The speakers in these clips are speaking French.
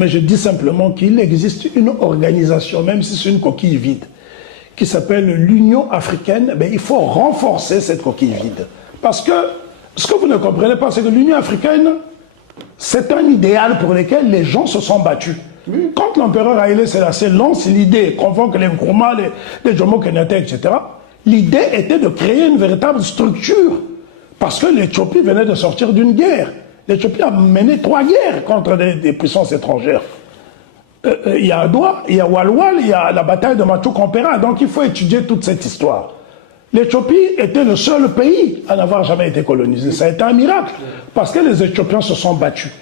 Mais je dis simplement qu'il existe une organisation, même si c'est une coquille vide, qui s'appelle l'Union africaine. Il faut renforcer cette coquille vide. Parce que ce que vous ne comprenez pas, c'est que l'Union africaine, c'est un idéal pour lequel les gens se sont battus. Quand l'empereur Haïlé Sélassié lance l'idée, convoque les Nkrumah, les Jomo Kenyatta, etc., l'idée était de créer une véritable structure. Parce que l'Éthiopie venait de sortir d'une guerre. L'Éthiopie a mené 3 guerres contre des puissances étrangères. Il y a Adwa, il y a Walwal, il y a la bataille de Matou Kompera. Donc il faut étudier toute cette histoire. L'Éthiopie était le seul pays à n'avoir jamais été colonisé. Ça a été un miracle, parce que les Éthiopiens se sont battus.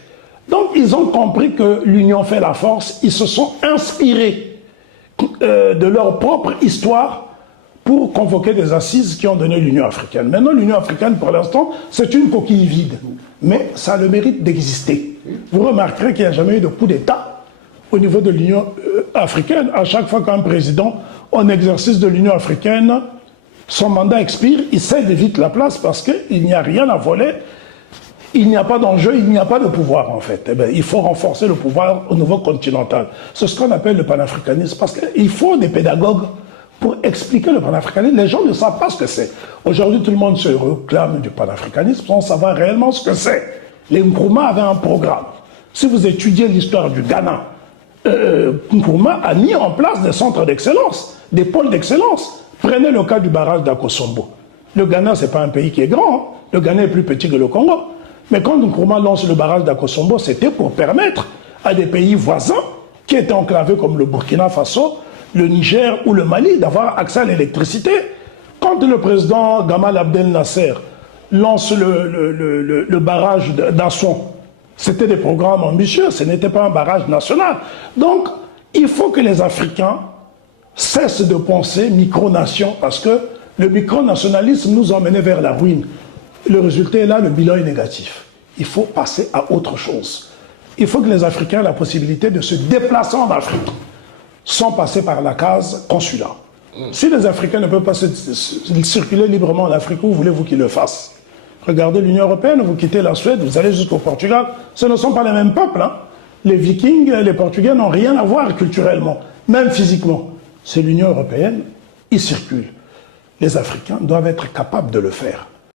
Donc ils ont compris que l'union fait la force. Ils se sont inspirés de leur propre histoire pour convoquer des assises qui ont donné l'Union africaine. Maintenant, l'Union africaine, pour l'instant, c'est une coquille vide. Mais ça a le mérite d'exister. Vous remarquerez qu'il n'y a jamais eu de coup d'État au niveau de l'Union africaine. À chaque fois qu'un président, en exercice de l'Union africaine, son mandat expire, il cède vite la place parce qu'il n'y a rien à voler, il n'y a pas d'enjeu, il n'y a pas de pouvoir en fait. Il faut renforcer le pouvoir au niveau continental. C'est ce qu'on appelle le panafricanisme, parce qu'il faut des pédagogues pour expliquer le panafricanisme. Les gens ne savent pas ce que c'est. Aujourd'hui, tout le monde se réclame du panafricanisme sans savoir réellement ce que c'est. Les Nkrumah avaient un programme. Si vous étudiez l'histoire du Ghana, Nkrumah a mis en place des centres d'excellence, des pôles d'excellence. Prenez le cas du barrage d'Akosombo. Le Ghana, ce n'est pas un pays qui est grand. Hein. Le Ghana est plus petit que le Congo. Mais quand Nkrumah lance le barrage d'Akosombo, c'était pour permettre à des pays voisins qui étaient enclavés comme le Burkina Faso, le Niger ou le Mali d'avoir accès à l'électricité. Quand le président Gamal Abdel Nasser lance le barrage d'Assouan, c'était des programmes ambitieux, ce n'était pas un barrage national. Donc, il faut que les Africains cessent de penser micronation, parce que le micronationalisme nous a emmenés vers la ruine. Le résultat est là, le bilan est négatif. Il faut passer à autre chose. Il faut que les Africains aient la possibilité de se déplacer en Afrique sans passer par la case consulat. Si les Africains ne peuvent pas circuler librement en Afrique, où voulez-vous qu'ils le fassent? Regardez l'Union européenne, vous quittez la Suède, vous allez jusqu'au Portugal, ce ne sont pas les mêmes peuples. Hein. Les Vikings, les Portugais n'ont rien à voir culturellement, même physiquement. C'est l'Union européenne, ils circulent. Les Africains doivent être capables de le faire.